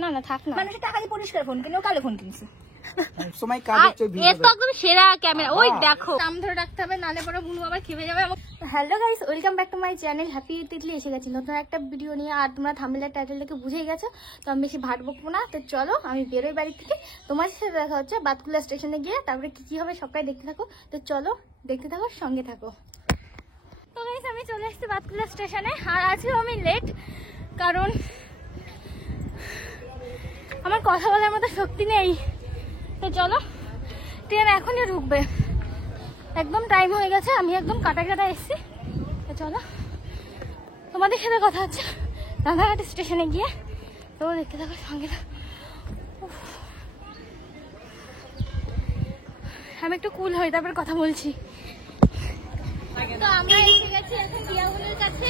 না না থাক না, মানুষের টাকা দিয়ে পরিষ্কার ফোন কিনে, ও কালো ফোন কিনছে। সময় কাজ হচ্ছে, এত একদম সেরা ক্যামেরা। ওই দেখো নাম ধরে রাখতে হবে, নালে পরে বুনু আবার খেপে যাবে। Hello guys, welcome back to my channel happy Titli. এসে গেছি নতুন একটা ভিডিও নিয়ে। আর তোমরা থাম্বনেল টাইটেল দেখে বুঝেই গেছো, তো আমি বেশি ভাট বকবো না। তো চলো আমি বেরোই বাড়ি থেকে, তোমার সাথে দেখা হচ্ছে বাতকুলা স্টেশনে গিয়ে। তারপরে কি কি হবে সবটাই দেখতে থাকো। তো চলো দেখতে থাকো, সঙ্গে থাকো। তো গাইস আমি চলে এসেছি বাতকুলা স্টেশনে, আর আজকেও আমি লেট, কারণ আমার কথা বলার মতো শক্তি নেই। তো চলো, ট্রেন এখনই ঢুকবে, একদম টাইম হয়ে গেছে, আমি একদম কাটা কাটা এসেছি। তো চলো তোমাদের সাথে কথা হচ্ছে রানাঘাট স্টেশনে গিয়ে। তো দেখতে থাকো, সঙ্গে থাকো। আমি একটু কুল হই, তারপর কথা বলছি। তো আমরা এসে গেছি এখন টিয়াগুলির কাছে।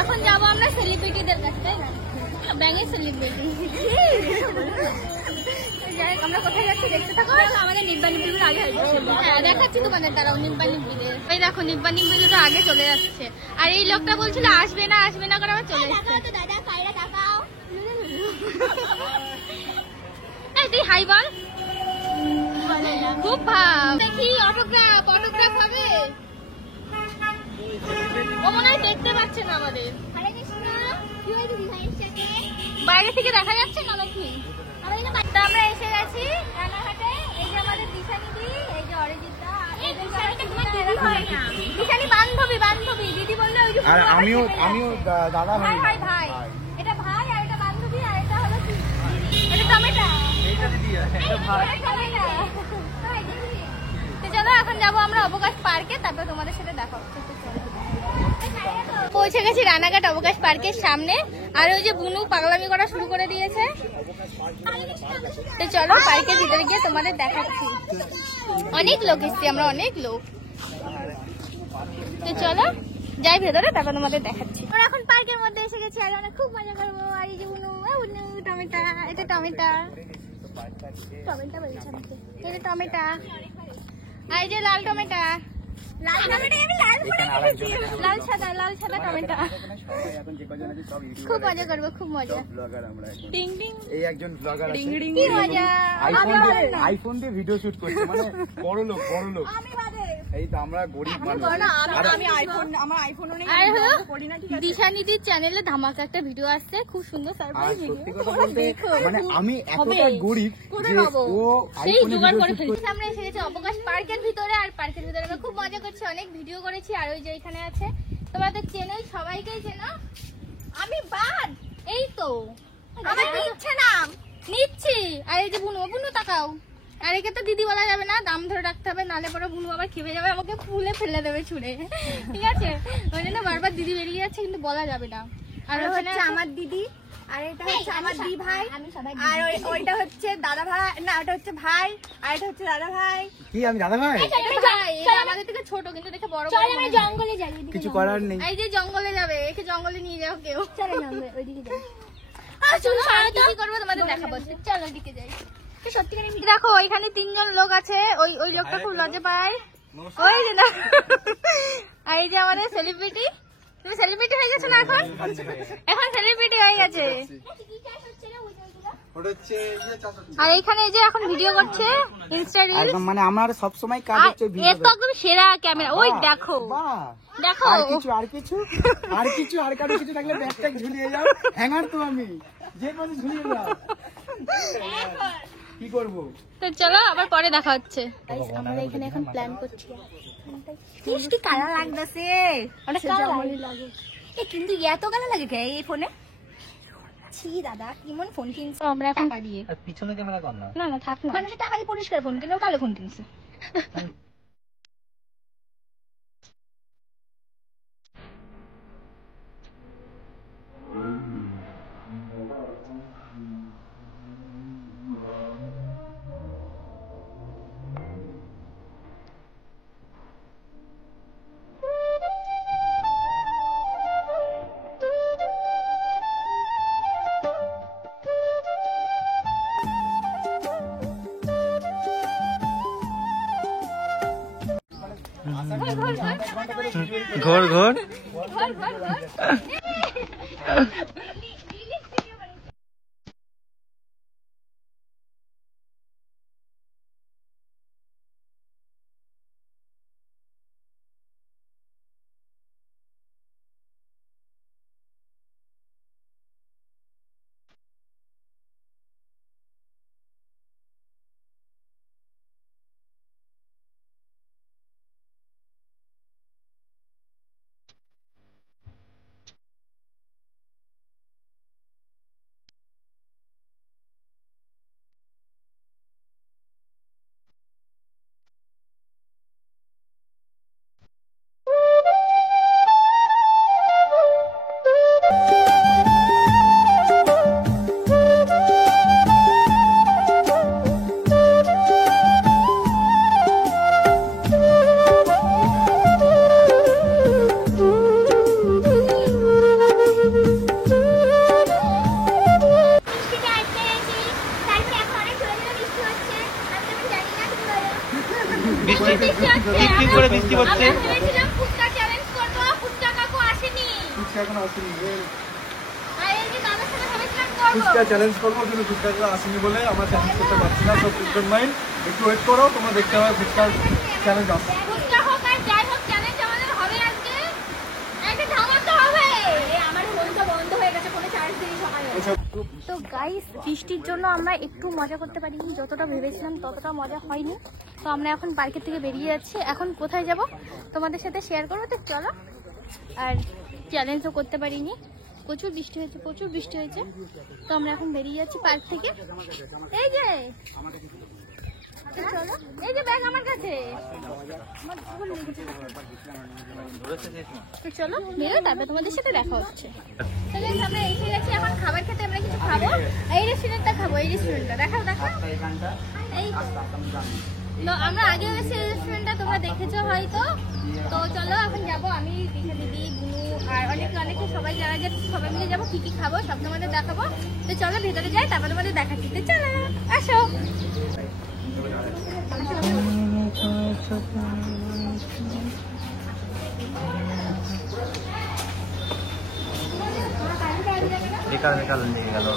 এখন যাবো আমরা সেলিব্রিটিদের কাছে, তাই না? ব্যাঙের সেলিব্রিটি। আমরা কোথায় যাচ্ছি দেখতে থাকো। আমাদের নিব্বা নিব্বির আগে হ্যাঁ দেখাচ্ছি তোমাদের, তারাও নিব্বা নিব্বিদের। এই দেখো নিব্বা নিব্বিটা আগে চলে যাচ্ছে, আর এই লোকটা বলছিল আসবে না আসবে না করে আবার চলে যাচ্ছে। এই তুই হাই বল, খুব ভাব। দেখি অটোগ্রাফ হবে। ও মনে হয় দেখতে পাচ্ছে না আমাদের, বাইরে থেকে দেখা যাচ্ছে না নাকি? আমরা এসে গেছি রানাঘাটে। এই যে আমাদের দিশানিদি, এই যে অরিজিৎদা, দিশানি বান্ধবী দিদি বললে ওই যে আমিও দাদা ভাই ভাই। এটা ভাই, আর এটা বান্ধবী, আর এটা হলো কি, এটা টমেটো। তো চলো এখন যাবো আমরা অবকাশ পার্কে, তারপর তোমাদের সাথে দেখা হচ্ছে। পৌঁছে গেছি রানাঘাট অবকাশ পার্কের সামনে, আর ওই যে বুনু পাগলামি করা শুরু করে দিয়েছে। তো চলো পার্কের ভিতরে গিয়ে তোমাদের দেখাচ্ছি। অনেক লোক এসছি আমরা, অনেক লোক। তো চলো যাই ভেতরে, তারপর তোমাদের দেখাচ্ছি। আমরা এখন পার্কের মধ্যে এসে গেছি, আর আমরা খুব মজা করবো। আর এই যে বুনু টমেটা, এটা টমেটা বলছে আমাকে, এটা টমেটা। আর এই যে লাল টমেটা, লাল সাদা টমেটো। খুব মজা করবো, খুব মজা। এই একজন ব্লগার আছে, কি মজা। আইফোন দিয়ে ভিডিও শুট করছে, মানে বড় লোক। এই তো আমরা গরিব মানুষ। দিশানিদির চ্যানেলে ধামাকা একটা ভিডিও আসছে, খুব সুন্দর সারপ্রাইজ ভিডিও। সত্যি কথা বলতে মানে আমি এতটা গরিব যে ও সেই জোগাড় করে ফেলেছি। আমরা এসে গেছি অবকাশ পার্কের ভিতরে, আর পার্কের ভিতরে আমরা খুব মজা করছি, অনেক ভিডিও করেছি। আর ওই যে এখানে আছে, তোমাদের চেনো, সবাইকেই চেনো। আমি বাদ, এই তো আমার নিচ্ছে না, নিচ্ছি। আর এই যে বুনু তাকাও। আর একে তো দিদি বলা যাবে না, দাম ধরে রাখতে হবে, নালে পরে বুনু আবার খেপে যাবে, আমাকে ফুলে ফেলে দেবে ছুঁড়ে। ঠিক আছে, ওই জন্য বারবার দিদি বেরিয়ে যাচ্ছে, কিন্তু বলা যাবে না। আর হচ্ছে আমার দিদি, আর এটা হচ্ছে আমার দি ভাই, আর ওইটা হচ্ছে দাদা ভাই, না ওটা হচ্ছে ভাই, আর এটা হচ্ছে দাদা ভাই। কি আমি দাদা ভাই? আমাদের থেকে ছোট, কিন্তু দেখে বড়। জঙ্গলে যাই, কিছু করার নেই। এই যে জঙ্গলে যাবে, একে জঙ্গলে নিয়ে যাও কেউ। চলো না ওইদিকে যাই, কি করবো তোমাদের দেখাবো। চলো ওইদিকে যাই। দেখো ওইখানে 3 জন লোক আছে, ওই লোকটা খুব লজ্জা পায়। ওই যে না, আর এই যে আমাদের সেলিব্রিটি। তুমি সেলিব্রিটি হয়ে গেছো না এখন সেলিব্রিটি হয়ে গেছে। আর এইখানে এই যে এখন ভিডিও করছে ইনস্টা রিল, একদম মানে আমার সব সময় কাজ হচ্ছে ভিডিও। এত একদম সেরা ক্যামেরা। ওই দেখো দেখো, আর কারো কিছু থাকলে ব্যাগ ট্যাগ ঝুলিয়ে যাও। হ্যাঙ্গার তো আমি যে কোনো ঝুলিয়ে যাও, কি করবো। তো চলো আবার পরে দেখা হচ্ছে। আমরা এখানে এখন প্ল্যান করছি। কি কালা লাগতেছে, কিন্তু এত কালা লাগে কে এই ফোনে? ছি দাদা, কেমন ফোন কিনছো? আমরা এখন দিয়ে পিছনে ক্যামেরা কর না না থাক না, মানুষের টাকা দিয়ে পরিষ্কার ফোন কিনে, ও কালো ফোন কিনছে। ঘর ঘর কি করে বৃষ্টি হচ্ছে? ফুচকা চ্যালেঞ্জ করব, ফুচকা কাকু আসেনি। ফুচকা চ্যালেঞ্জ করবো কিন্তু ফুচকা আসেনি বলে আমরা চ্যালেঞ্জ করতে পারছি না। সব প্লিজ মাইন্ড একটু ওয়েট করো, তোমরা দেখতে হবে ফুচকা চ্যালেঞ্জ আসছে। ফুচকা হোক আর যাই হোক চ্যালেঞ্জ আমাদের হবে আজকে। একটা ধামাকা হবে। আমার ফোনটা বন্ধ হয়ে গেছে, কোনো চার্জ দিই সকালে। তো গাইস, বৃষ্টির জন্য আমরা একটু মজা করতে পারিনি, যতটা ভেবেছিলাম ততটা মজা হয়নি। তো আমরা এখন পার্কের থেকে বেরিয়ে যাচ্ছি। এখন কোথায় যাব তোমাদের সাথে শেয়ার করবো, তো চলো। আর চ্যালেঞ্জও করতে পারিনি, প্রচুর বৃষ্টি হয়েছে। তো আমরা এখন বেরিয়ে যাচ্ছি পার্ক থেকে। এই যে তো চলো, এই যে ব্যাগ আমার কাছে। তো চলো বেরো, তারপরে তোমাদের সাথে দেখা হচ্ছে। তাহলে আমরা এসে গেছি এখন খাবার খেতে। আমরা কিছু খাবো, এই রেস্টুরেন্টটা খাবো। এই রেস্টুরেন্টটা দেখাও। এই আমরা আগে এসে এই রেস্টুরেন্টটা তোমরা দেখেছো হয়তো। তো চলো এখন যাবো, আমি দিশা দিদি, বুনু আর অনেকে সবাই যারা যাচ্ছে সবাই মিলে যাবো। কি কি খাবো সব তোমাদের দেখাবো। তো চলো ভেতরে যাই, তারপর তোমাদের দেখাচ্ছি। তো চলো আসো। বেকার লেগে গেল।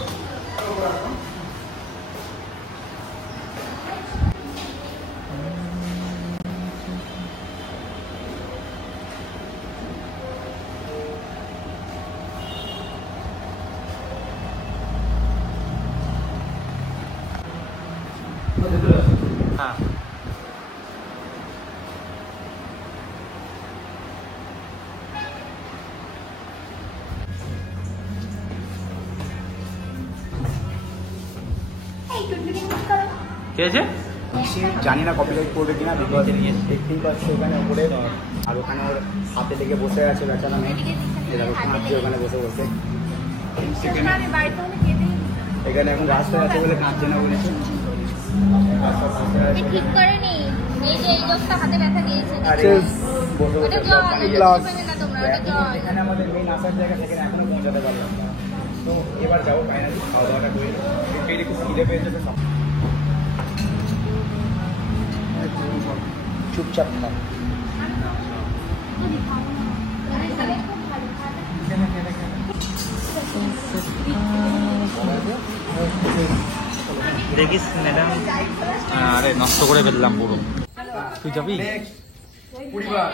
হ্যাঁ কি আছে জানি না কপিরাইট করবে কিনা, দেখতেই পাচ্ছি ওখানে উপরে। আর ওখানে ওর হাতে লেগে বসে আছে বেচারা মেয়ে, কাঁদছে ওখানে বসে বসে। এখানে এখন রাস্তায় আছে বলে কাঁদছে না বলেছে। ঠিক করেনি, এই যে এই লোকটা হাতে ব্যথা দিয়েছে। বসে ওটা বসে জল, গ্লাস। না তোমরা, ওটা জল। এখানে আমাদের মেইন আসার জায়গা, সেখানে এখনো পৌঁছাতে পারলাম না। তো এবার যাবো ফাইনালি, খাওয়া দাওয়াটা করে পেটে খুব খিদে পেয়ে যাবে। চুপচাপ খাও। দেখিস ম্যাডাম, আরে নষ্ট করে ফেললাম পুরো। তুই যাবি? পরিবার